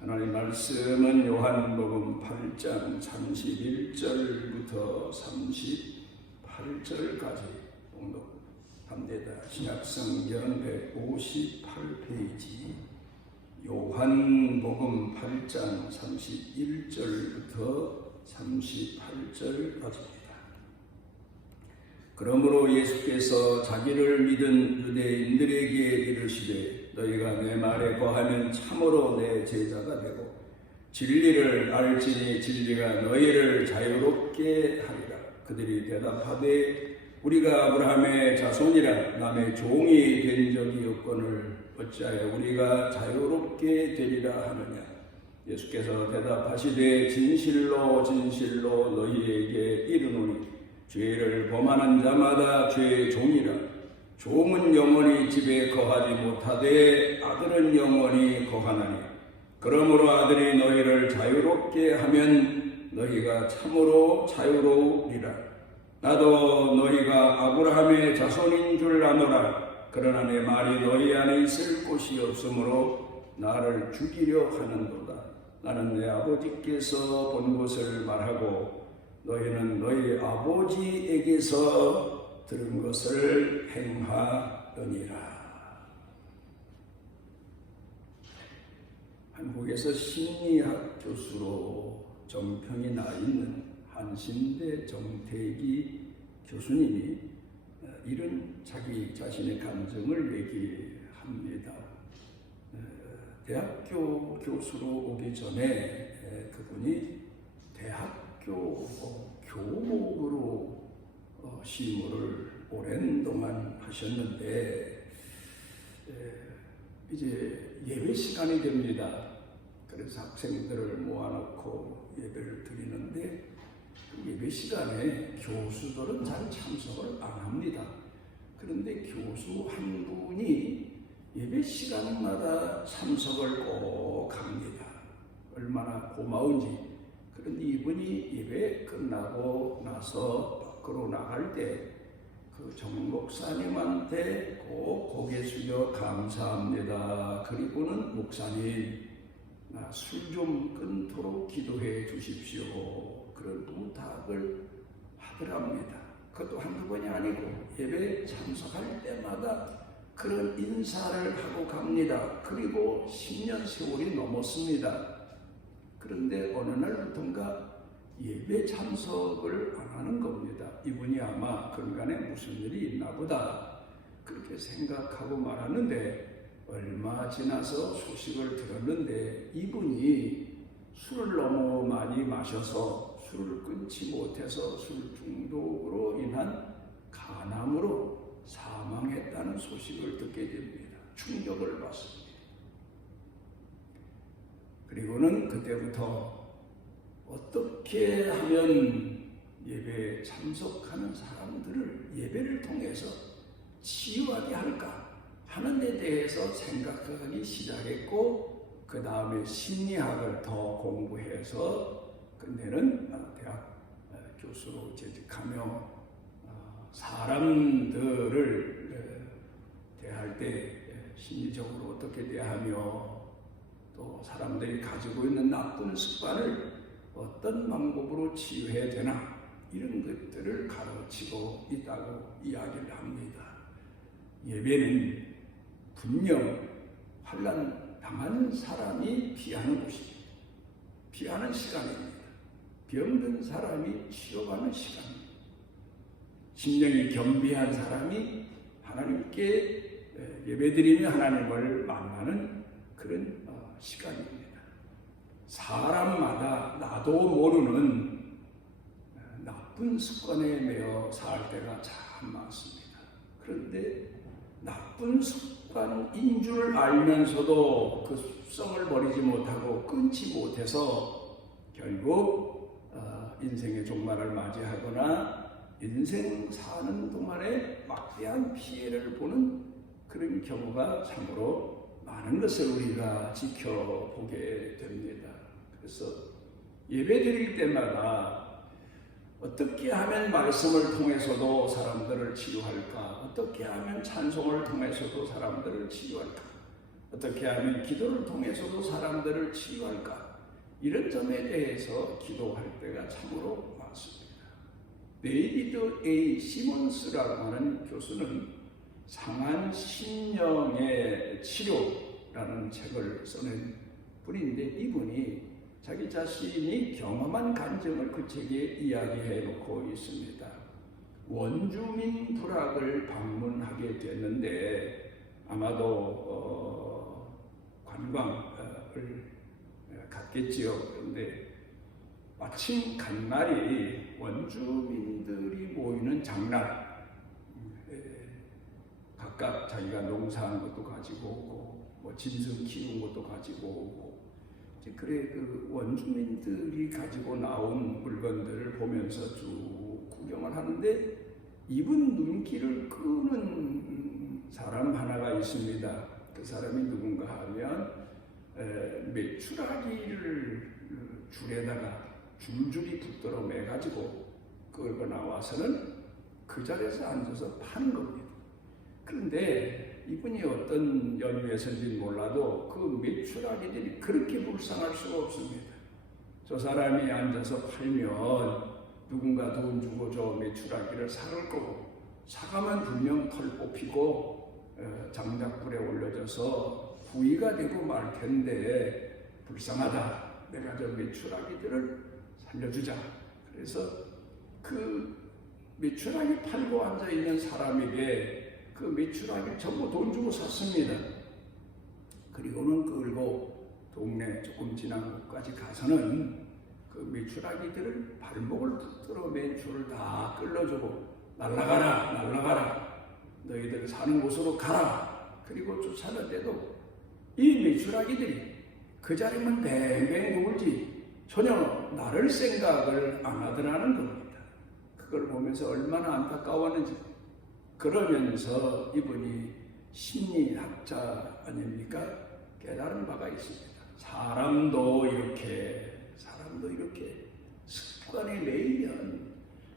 하나님 말씀은 요한복음 8장 31절부터 38절까지 봉독합니다. 신약성경 158페이지 요한복음 8장 31절부터 38절까지입니다. 그러므로 예수께서 자기를 믿은 유대인들에게 이르시되 너희가 내 말에 거하면 참으로 내 제자가 되고 진리를 알지니 진리가 너희를 자유롭게 하리라. 그들이 대답하되 우리가 아브라함의 자손이라 남의 종이 된 적이 없거늘 어찌하여 우리가 자유롭게 되리라 하느냐. 예수께서 대답하시되 진실로 진실로 너희에게 이르노니 죄를 범하는 자마다 죄의 종이라. 종은 영원히 집에 거하지 못하되 아들은 영원히 거하나니 그러므로 아들이 너희를 자유롭게 하면 너희가 참으로 자유로우리라. 나도 너희가 아브라함의 자손인 줄 아노라. 그러나 내 말이 너희 안에 있을 곳이 없으므로 나를 죽이려 하는도다. 나는 내 아버지께서 본 것을 말하고 너희는 너희 아버지에게서 들은 것을 행하느니라. 한국에서 심리학 교수로 정평이 나 있는 한신대 정태기 교수님이 이런 자기 자신의 감정을 얘기합니다. 대학교 교수로 오기 전에 그분이 대학교 교목으로 시무를 오랜 동안 하셨는데 이제 예배 시간이 됩니다. 그래서 학생들을 모아놓고 예배를 드리는데 예배 시간에 교수들은 잘 참석을 안 합니다. 그런데 교수 한 분이 예배 시간마다 참석을 꼭 합니다. 얼마나 고마운지. 그런데 이분이 예배 끝나고 나서 밖으로 나갈 때 그 정 목사님한테 꼭 고개 숙여 감사합니다. 그리고는 목사님 나 술 좀 끊도록 기도해 주십시오. 그런 부탁을 하더랍니다. 그것도 한두 번이 아니고 예배 참석할 때마다 그런 인사를 하고 갑니다. 그리고 10년 세월이 넘었습니다. 그런데 어느 날부턴가 예배 참석을 안 하는 겁니다. 이분이 아마 근간에 무슨 일이 있나 보다 그렇게 생각하고 말하는데 얼마 지나서 소식을 들었는데 이분이 술을 너무 많이 마셔서 술을 끊지 못해서 술 중독으로 인한 간암으로 사망했다는 소식을 듣게 됩니다. 충격을 받습니다. 그리고는 그때부터 어떻게 하면 예배에 참석하는 사람들을 예배를 통해서 치유하게 할까 하는 데 대해서 생각하기 시작했고 그 다음에 심리학을 더 공부해서 끝내는 대학 교수로 재직하며 사람들을 대할 때 심리적으로 어떻게 대하며 또 사람들이 가지고 있는 나쁜 습관을 어떤 방법으로 치유해야 되나 이런 것들을 가르치고 있다고 이야기를 합니다. 예배는 분명 환난 당하는 사람이 피하는 곳입니다. 피하는 시간입니다. 병든 사람이 치료받는 시간입니다. 심령이 겸비한 사람이 하나님께 예배드리며 하나님을 만나는 그런 시간입니다. 사람마다 나도 모르는 나쁜 습관에 매여 살 때가 참 많습니다. 그런데 나쁜 습관인 줄 알면서도 그 습성을 버리지 못하고 끊지 못해서 결국 인생의 종말을 맞이하거나 인생 사는 동안에 막대한 피해를 보는 그런 경우가 참으로 많은 것을 우리가 지켜보게 됩니다. 그래서 예배 드릴 때마다 어떻게 하면 말씀을 통해서도 사람들을 치유할까? 어떻게 하면 찬송을 통해서도 사람들을 치유할까? 어떻게 하면 기도를 통해서도 사람들을 치유할까? 이런 점에 대해서 기도할 때가 참으로 많습니다. 데이비드 A. 시몬스라고 하는 교수는 상한 심령의 치료라는 책을 써낸 분인데, 이분이 자기 자신이 경험한 감정을 그 책에 이야기해 놓고 있습니다. 원주민 부락을 방문하게 됐는데 아마도 관광을 갔겠지요. 그런데 마침 간 날이 원주민들이 모이는 장날, 각각 자기가 농사한 것도 가지고 오고, 뭐 짐승 키운 것도 가지고 오고, 그래 그 원주민들이 가지고 나온 물건들을 보면서 쭉 구경을 하는데, 이분 눈길을 끄는 사람 하나가 있습니다. 그 사람이 누군가 하면 메추라기를 줄에다가 줄줄이 붙들어 매가지고 끌고 나와서는 그 자리에서 앉아서 파는 겁니다. 그런데 이분이 어떤 연유에서인지 몰라도 그 메추라기들이 그렇게 불쌍할 수가 없습니다. 저 사람이 앉아서 팔면 누군가 돈 주고 저 메추라기를 사갈 거고, 사가면 분명 털 뽑히고 장작불에 올려져서 부위가 되고 말 텐데 불쌍하다. 내가 저 메추라기들을 살려주자. 그래서 그 메추라기 팔고 앉아있는 사람에게 그 메추라기를 전부 돈 주고 샀습니다. 그리고는 끌고 동네 조금 지난 곳까지 가서는 그 메추라기들을 발목을 붙들어 맨 줄을 다 끌어주고, 날라가라 날라가라, 너희들 사는 곳으로 가라. 그리고 쫓아내때도 이 메추라기들이 그 자리만 뱅뱅 돌지 전혀 나를 생각을 안 하더라는 겁니다. 그걸 보면서 얼마나 안타까웠는지. 그러면서 이분이 심리학자 아닙니까? 깨달은 바가 있습니다. 사람도 이렇게 습관에 매이면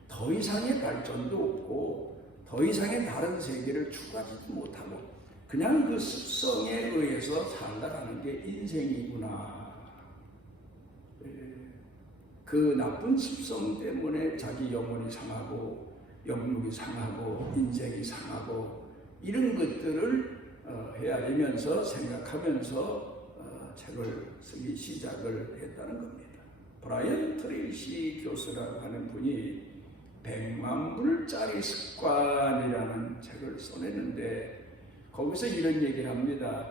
더 이상의 발전도 없고 더 이상의 다른 세계를 추구하지도 못하고 그냥 그 습성에 의해서 살아가는 게 인생이구나. 그 나쁜 습성 때문에 자기 영혼이 상하고 영육이 상하고 인생이 상하고 이런 것들을 헤아리면서 생각하면서 책을 쓰기 시작을 했다는 겁니다. 브라이언 트레이시 교수라고 하는 분이 100만 불짜리 습관이라는 책을 써냈는데, 거기서 이런 얘기를 합니다.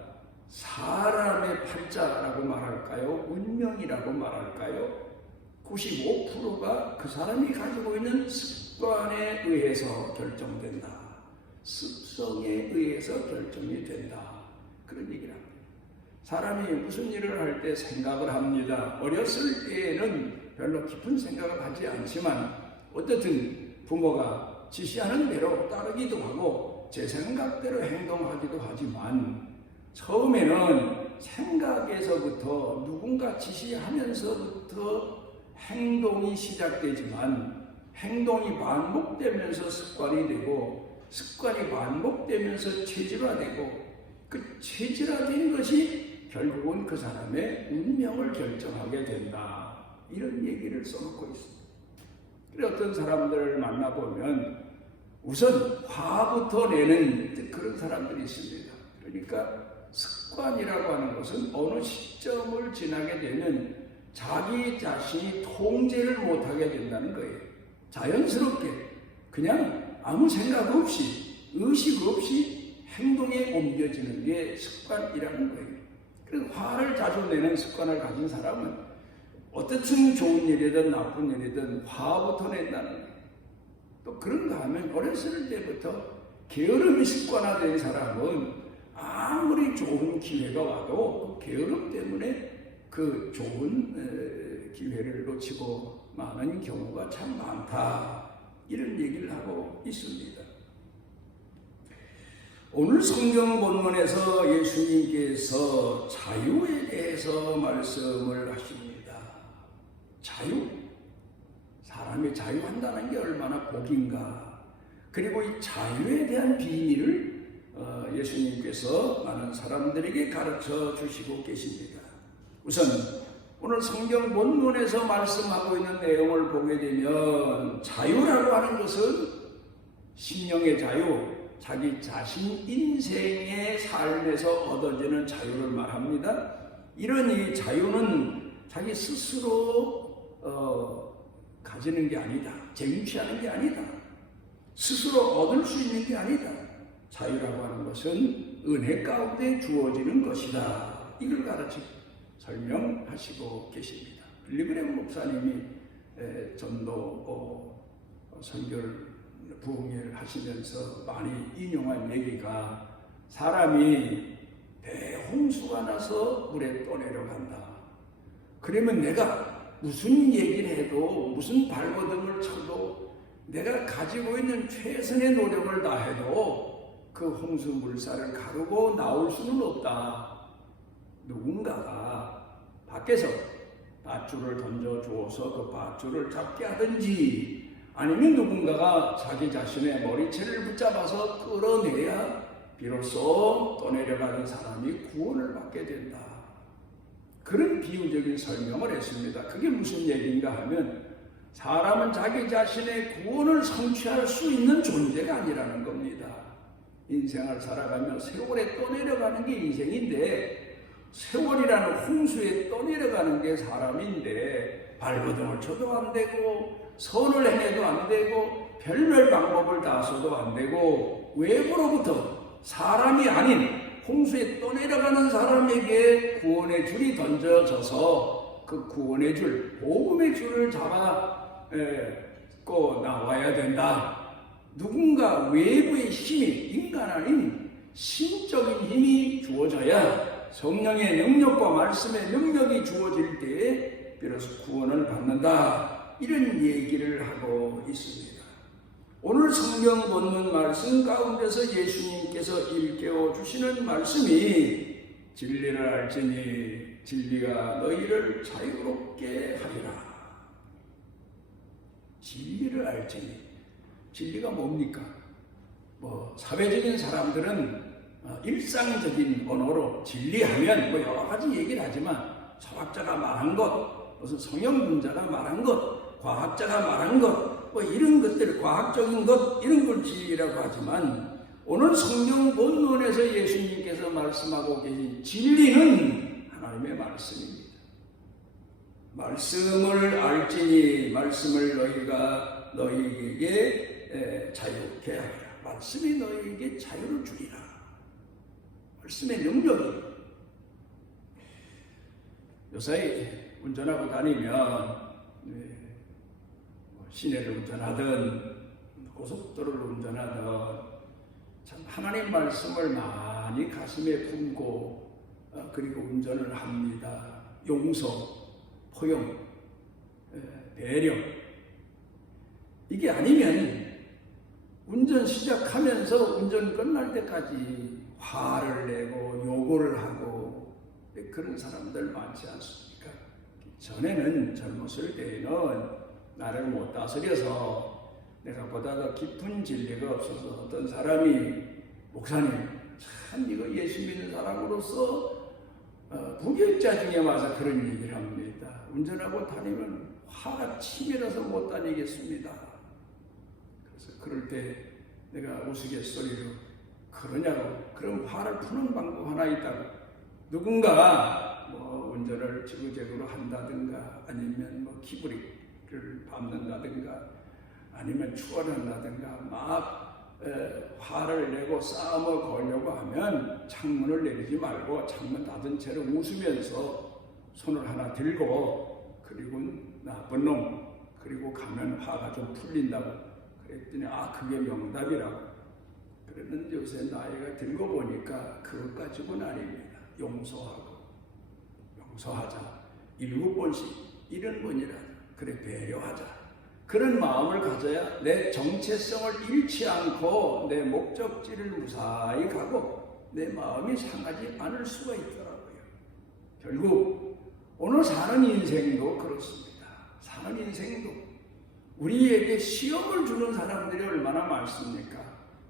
사람의 팔자라고 말할까요? 운명이라고 말할까요? 95%가 그 사람이 가지고 있는 습관에 의해서 결정된다. 습성에 의해서 결정이 된다. 그런 얘기를 합니다. 사람이 무슨 일을 할 때 생각을 합니다. 어렸을 때에는 별로 깊은 생각을 하지 않지만 어떻든 부모가 지시하는 대로 따르기도 하고 제 생각대로 행동하기도 하지만, 처음에는 생각에서부터 누군가 지시하면서부터 행동이 시작되지만, 행동이 반복되면서 습관이 되고, 습관이 반복되면서 체질화되고, 그 체질화된 것이 결국은 그 사람의 운명을 결정하게 된다. 이런 얘기를 써놓고 있습니다. 그래 어떤 사람들을 만나보면 우선 화부터 내는 그런 사람들이 있습니다. 그러니까 습관이라고 하는 것은 어느 시점을 지나게 되면 자기 자신이 통제를 못하게 된다는 거예요. 자연스럽게 그냥 아무 생각 없이 의식 없이 행동에 옮겨지는 게 습관이라는 거예요. 그래서 화를 자주 내는 습관을 가진 사람은 어떻든 좋은 일이든 나쁜 일이든 화부터 낸다는 거예요. 또 그런가 하면 어렸을 때부터 게으름이 습관화된 사람은 아무리 좋은 기회가 와도 그 게으름 때문에 그 좋은 기회를 놓치고 마는 경우가 참 많다. 이런 얘기를 하고 있습니다. 오늘 성경 본문에서 예수님께서 자유에 대해서 말씀을 하십니다. 자유. 사람이 자유한다는 게 얼마나 복인가. 그리고 이 자유에 대한 비밀을 예수님께서 많은 사람들에게 가르쳐 주시고 계십니다. 우선 오늘 성경 본문에서 말씀하고 있는 내용을 보게 되면 자유라고 하는 것은 심령의 자유, 자기 자신 인생의 삶에서 얻어지는 자유를 말합니다. 이런 이 자유는 자기 스스로 가지는 게 아니다. 쟁취하는 게 아니다. 스스로 얻을 수 있는 게 아니다. 자유라고 하는 것은 은혜 가운데 주어지는 것이다. 이걸 가르치고 설명하시고 계십니다. 빌리그램 목사님이 전도 선교를 부흥회를 하시면서 많이 인용한 얘기가 사람이 대홍수가 나서 물에 떠내려간다. 그러면 내가 무슨 얘기를 해도 무슨 발버둥을 쳐도 내가 가지고 있는 최선의 노력을 다해도 그 홍수 물살을 가르고 나올 수는 없다. 누군가가 밖에서 밧줄을 던져주어서 그 밧줄을 잡게 하든지 아니면 누군가가 자기 자신의 머리채를 붙잡아서 끌어내야 비로소 떠내려가는 사람이 구원을 받게 된다. 그런 비유적인 설명을 했습니다. 그게 무슨 얘기인가 하면 사람은 자기 자신의 구원을 성취할 수 있는 존재가 아니라는 겁니다. 인생을 살아가며 세월에 떠내려가는 게 인생인데 세월이라는 홍수에 떠내려가는 게 사람인데 발버둥을 쳐도 안 되고 선을 행해도 안 되고 별별 방법을 다 써도 안 되고 외부로부터 사람이 아닌 홍수에 떠내려가는 사람에게 구원의 줄이 던져져서 그 구원의 줄, 복음의 줄을 잡고 나와야 된다. 누군가 외부의 힘이 인간 아닌 신적인 힘이 주어져야 성령의 능력과 말씀의 능력이 주어질 때에 비로소 구원을 받는다. 이런 얘기를 하고 있습니다. 오늘 성경 본문 말씀 가운데서 예수님께서 일깨워 주시는 말씀이 진리를 알지니 진리가 너희를 자유롭게 하리라. 진리를 알지니 진리가 뭡니까? 사회적인 사람들은 일상적인 언어로 진리하면 여러 가지 얘기를 하지만 철학자가 말한 것, 무슨 성형분자가 말한 것, 과학자가 말한 것, 이런 것들, 과학적인 것, 이런 걸 진리라고 하지만 오늘 성경 본문에서 예수님께서 말씀하고 계신 진리는 하나님의 말씀입니다. 말씀을 알지니 말씀을 너희가 너희에게 자유케 하리라. 말씀이 너희에게 자유를 주리라. 말씀의 능력이. 요새 운전하고 다니면 시내를 운전하든 고속도로를 운전하든 참 하나님 말씀을 많이 가슴에 품고 그리고 운전을 합니다. 용서, 포용, 배려. 이게 아니면 운전 시작하면서 운전 끝날 때까지 화를 내고 요구를 하고 그런 사람들 많지 않습니까? 전에는 젊었을 때에는 나를 못 다스려서 내가 보다 더 깊은 진리가 없어서 어떤 사람이 목사님 참 이거 예수 믿는 사람으로서 부교육자 중에 와서 그런 얘기를 합니다. 운전하고 다니면 화가 치밀어서 못 다니겠습니다. 그래서 그럴 때 내가 우스갯소리로 그러냐고, 그럼 화를 푸는 방법 하나 있다고. 누군가 운전을 지구적으로 한다든가 아니면 기브리를 밟는다든가 아니면 추월한다든가 막 화를 내고 싸움을 걸려고 하면 창문을 내리지 말고 창문 닫은 채로 웃으면서 손을 하나 들고 그리고 나쁜 놈 그리고 가면 화가 좀 풀린다고 그랬더니 그게 명답이라고. 그랬는데 요새 나이가 들고 보니까 그것 가지고는 아닙니다. 용서하자 7번씩 70번이라 그래 배려하자. 그런 마음을 가져야 내 정체성을 잃지 않고 내 목적지를 무사히 가고 내 마음이 상하지 않을 수가 있더라고요. 결국 오늘 사는 인생도 그렇습니다. 사는 인생도 우리에게 시험을 주는 사람들이 얼마나 많습니까?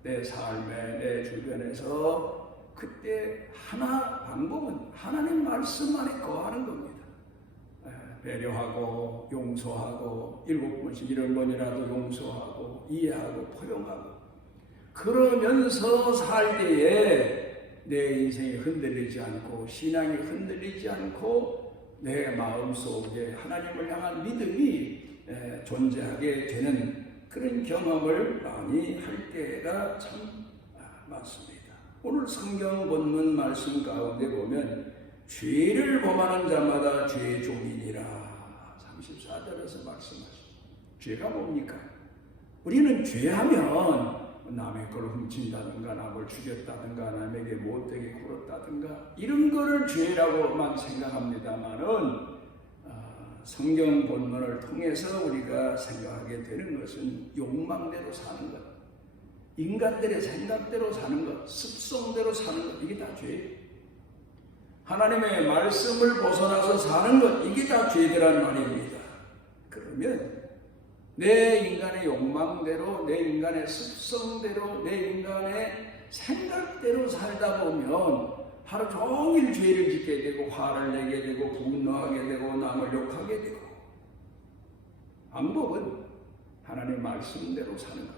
내 삶에 내 주변에서 그때 방법은 하나님 말씀 안에 거하는 겁니다. 배려하고 용서하고 7번씩 7번이라도 용서하고 이해하고 포용하고 그러면서 살 때에 내 인생이 흔들리지 않고 신앙이 흔들리지 않고 내 마음속에 하나님을 향한 믿음이 존재하게 되는 그런 경험을 많이 할 때가 참 많습니다. 오늘 성경 본문 말씀 가운데 보면 죄를 범하는 자마다 죄의 종이니라 34절에서 말씀하십니다. 죄가 뭡니까? 우리는 죄하면 남의 걸 훔친다든가 남을 죽였다든가 남에게 못되게 굴었다든가 이런 거를 죄라고만 생각합니다만은 성경 본문을 통해서 우리가 생각하게 되는 것은 욕망대로 사는 것, 인간들의 생각대로 사는 것, 습성대로 사는 것, 이게 다 죄예요. 하나님의 말씀을 벗어나서 사는 것, 이게 다 죄더란 말입니다. 그러면 내 인간의 욕망대로, 내 인간의 습성대로, 내 인간의 생각대로 살다 보면 하루 종일 죄를 짓게 되고 화를 내게 되고 분노하게 되고 남을 욕하게 되고 방법은 하나님 말씀대로 사는 겁니다.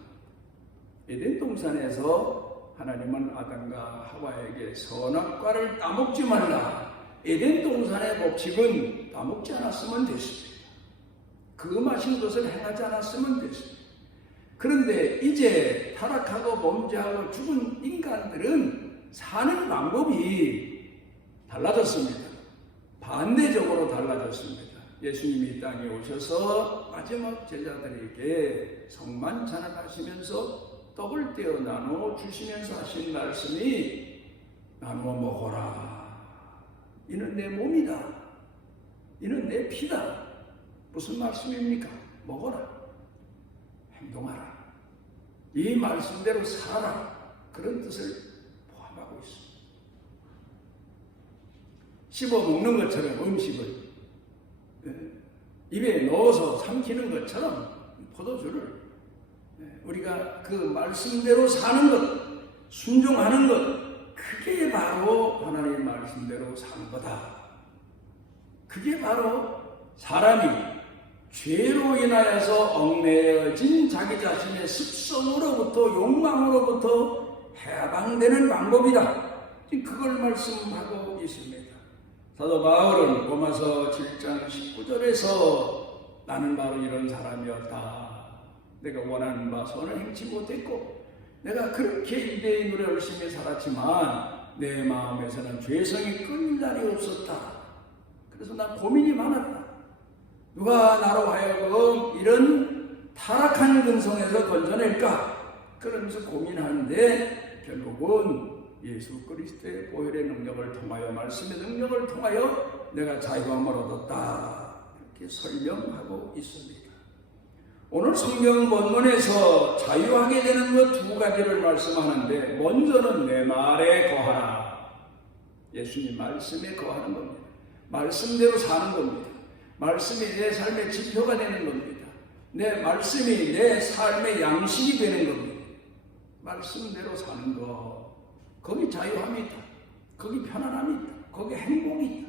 에덴 동산에서 하나님은 아담과 하와에게 선악과를 따먹지 말라. 에덴 동산의 법칙은 따먹지 않았으면 됐습니다. 그 마신 것을 행하지 않았으면 됐습니다. 그런데 이제 타락하고 범죄하고 죽은 인간들은 사는 방법이 달라졌습니다. 반대적으로 달라졌습니다. 예수님이 이 땅에 오셔서 마지막 제자들에게 성만찬을 하시면서 떡을 떼어 나누어 주시면서 하신 말씀이 나누어 먹어라. 이는 내 몸이다. 이는 내 피다. 무슨 말씀입니까? 먹어라. 행동하라. 이 말씀대로 살아라. 그런 뜻을 포함하고 있습니다. 씹어 먹는 것처럼 음식을 입에 넣어서 삼키는 것처럼 포도주를 우리가 그 말씀대로 사는 것, 순종하는 것, 그게 바로 하나님의 말씀대로 사는 거다. 그게 바로 사람이 죄로 인하여서 얽매여진 자기 자신의 습성으로부터 욕망으로부터 해방되는 방법이다. 그걸 말씀하고 있습니다. 사도 바울은 로마서 7장 19절에서 나는 바로 이런 사람이었다. 내가 원하는 바 선을 행치 못했고 내가 그렇게 유대인으로 열심히 살았지만 내 마음에서는 죄성이 끊일 날이 없었다. 그래서 난 고민이 많았다. 누가 나로 하여금 이런 타락한 근성에서 건져낼까? 그러면서 고민하는데 결국은 예수 그리스도의 보혈의 능력을 통하여 말씀의 능력을 통하여 내가 자유함을 얻었다. 이렇게 설명하고 있습니다. 오늘 성경 본문에서 자유하게 되는 것 두 가지를 말씀하는데 먼저는 내 말에 거하라. 예수님 말씀에 거하는 겁니다. 말씀대로 사는 겁니다. 말씀이 내 삶의 지표가 되는 겁니다. 내 말씀이 내 삶의 양식이 되는 겁니다. 말씀대로 사는 것. 거기 자유함이 있다. 거기 편안함이 있다. 거기 행복이 있다.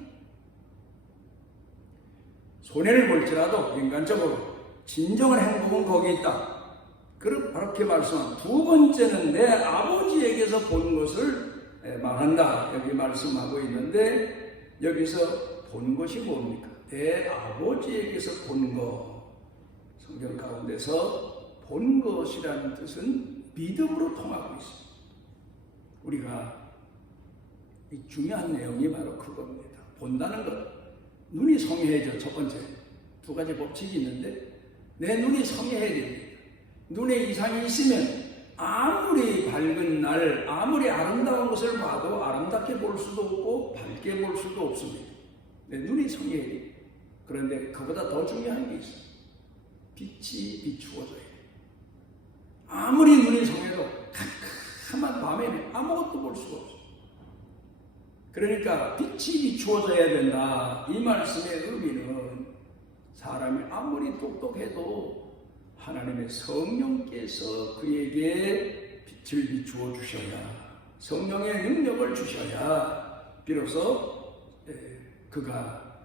손해를 볼지라도 인간적으로 진정한 행복은 거기 있다. 그렇게 말씀한 두 번째는 내 아버지에게서 본 것을 말한다. 여기 말씀하고 있는데 여기서 본 것이 뭡니까? 내 아버지에게서 본 것. 성경 가운데서 본 것이라는 뜻은 믿음으로 통하고 있습니다. 우리가 이 중요한 내용이 바로 그겁니다. 본다는 것. 눈이 성해져. 첫 번째. 두 가지 법칙이 있는데 내 눈이 성해야 됩니다. 눈에 이상이 있으면 아무리 밝은 날, 아무리 아름다운 것을 봐도 아름답게 볼 수도 없고 밝게 볼 수도 없습니다. 내 눈이 성해야 됩니다. 그런데 그보다 더 중요한 게 있어요. 빛이 비추어져야 돼요. 아무리 눈이 성해도 캄캄한 밤에는 아무것도 볼 수가 없어요. 그러니까 빛이 비추어져야 된다. 이 말씀의 의미는 사람이 아무리 똑똑해도 하나님의 성령께서 그에게 빛을 비추어 주셔야, 성령의 능력을 주셔야 비로소 그가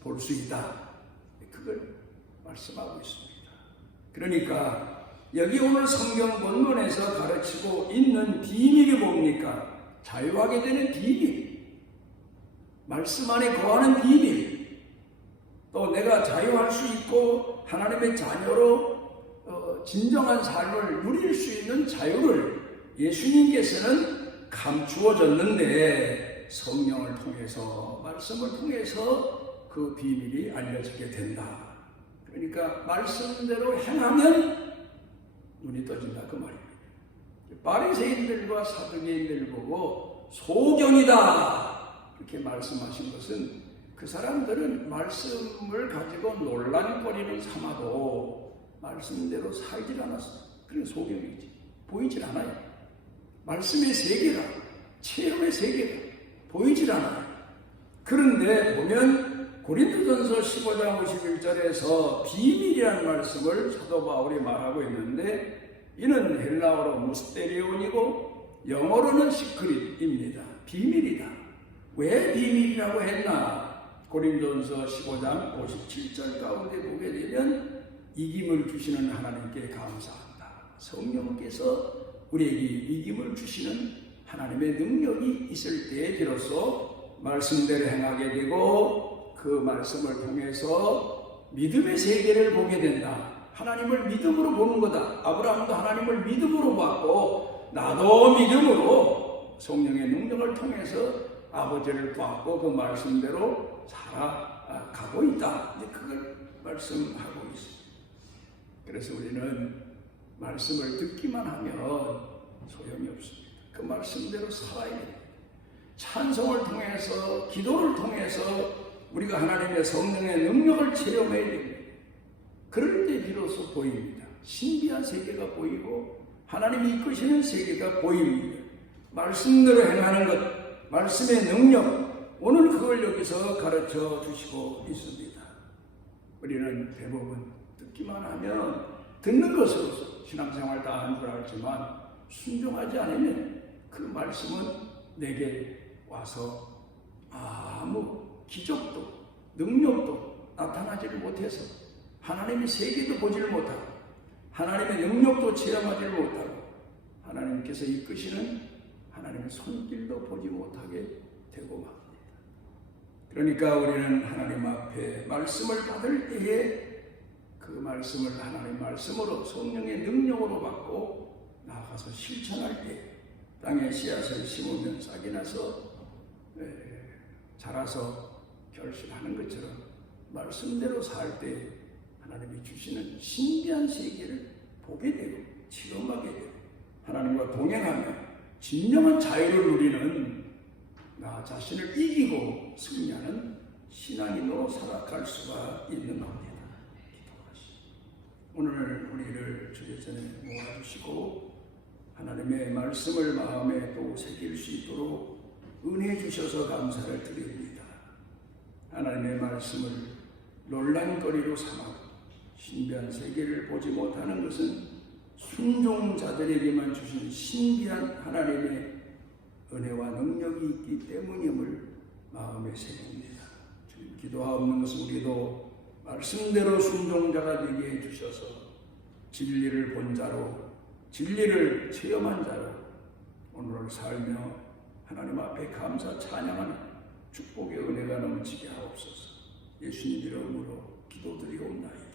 볼 수 있다. 그걸 말씀하고 있습니다. 그러니까 여기 오늘 성경 본문에서 가르치고 있는 비밀이 뭡니까? 자유하게 되는 비밀, 말씀 안에 거하는 비밀, 또 내가 자유할 수 있고 하나님의 자녀로 진정한 삶을 누릴 수 있는 자유를 예수님께서는 감추어졌는데 성령을 통해서, 말씀을 통해서 그 비밀이 알려지게 된다. 그러니까 말씀대로 행하면 눈이 떠진다 그 말입니다. 바리새인들과 사두개인들 보고 소경이다 이렇게 말씀하신 것은, 그 사람들은 말씀을 가지고 논란거리를 삼아도 말씀대로 살질 않았어요. 그게 소경이지. 보이질 않아요. 말씀의 세계가, 체험의 세계가 보이질 않아요. 그런데 보면 고린도전서 15장 51절에서 비밀이라는 말씀을 사도 바울이 말하고 있는데, 이는 헬라어로 무스테리온이고 영어로는 시크릿입니다. 비밀이다. 왜 비밀이라고 했나? 고린도전서 15장 57절 가운데 보게 되면 이김을 주시는 하나님께 감사한다. 성령께서 우리에게 이김을 주시는 하나님의 능력이 있을 때에 비로소 말씀대로 행하게 되고 그 말씀을 통해서 믿음의 세계를 보게 된다. 하나님을 믿음으로 보는 거다. 아브라함도 하나님을 믿음으로 봤고 나도 믿음으로 성령의 능력을 통해서 아버지를 봤고 그 말씀대로 살아가고 있다. 그걸 말씀하고 있습니다. 그래서 우리는 말씀을 듣기만 하면 소용이 없습니다. 그 말씀대로 살아야 됩니다. 찬송을 통해서, 기도를 통해서 우리가 하나님의 성령의 능력을 체험해야 됩니다. 그럴 때 비로소 보입니다. 신비한 세계가 보이고 하나님이 이끄시는 세계가 보입니다. 말씀대로 행하는 것, 말씀의 능력, 오늘 그걸 여기서 가르쳐 주시고 있습니다. 우리는 대부분 듣기만 하면 듣는 것으로서 신앙생활 다 한 줄 알지만 순종하지 않으면 그 말씀은 내게 와서 아무 기적도 능력도 나타나지를 못해서 하나님의 세계도 보지를 못하고 하나님의 능력도 체험하지를 못하고 하나님께서 이끄시는 하나님의 손길도 보지 못하게 되고 맙니다. 그러니까 우리는 하나님 앞에 말씀을 받을 때에 그 말씀을 하나님 말씀으로 성령의 능력으로 받고 나아가서 실천할 때 땅에 씨앗을 심으면 싹이 나서 자라서 결실하는 것처럼 말씀대로 살 때 하나님이 주시는 신비한 세계를 보게 되고 체험하게 되고 하나님과 동행하며 진정한 자유를 누리는 나 자신을 이기고 승리하는 신앙인으로 살아갈 수가 있는 겁니다. 오늘 우리를 주의 전에 모아주시고 하나님의 말씀을 마음에 또 새길 수 있도록 은혜 주셔서 감사를 드립니다. 하나님의 말씀을 논란거리로 삼아 신비한 세계를 보지 못하는 것은 순종자들에게만 주신 신비한 하나님의 은혜와 능력이 있기 때문임을 마음에 새깁니다. 주님 기도하옵는 것은 우리도 말씀대로 순종자가 되게 해주셔서 진리를 본 자로 진리를 체험한 자로 오늘을 살며 하나님 앞에 감사 찬양하는 축복의 은혜가 넘치게 하옵소서. 예수님 이름으로 기도드리옵나이다.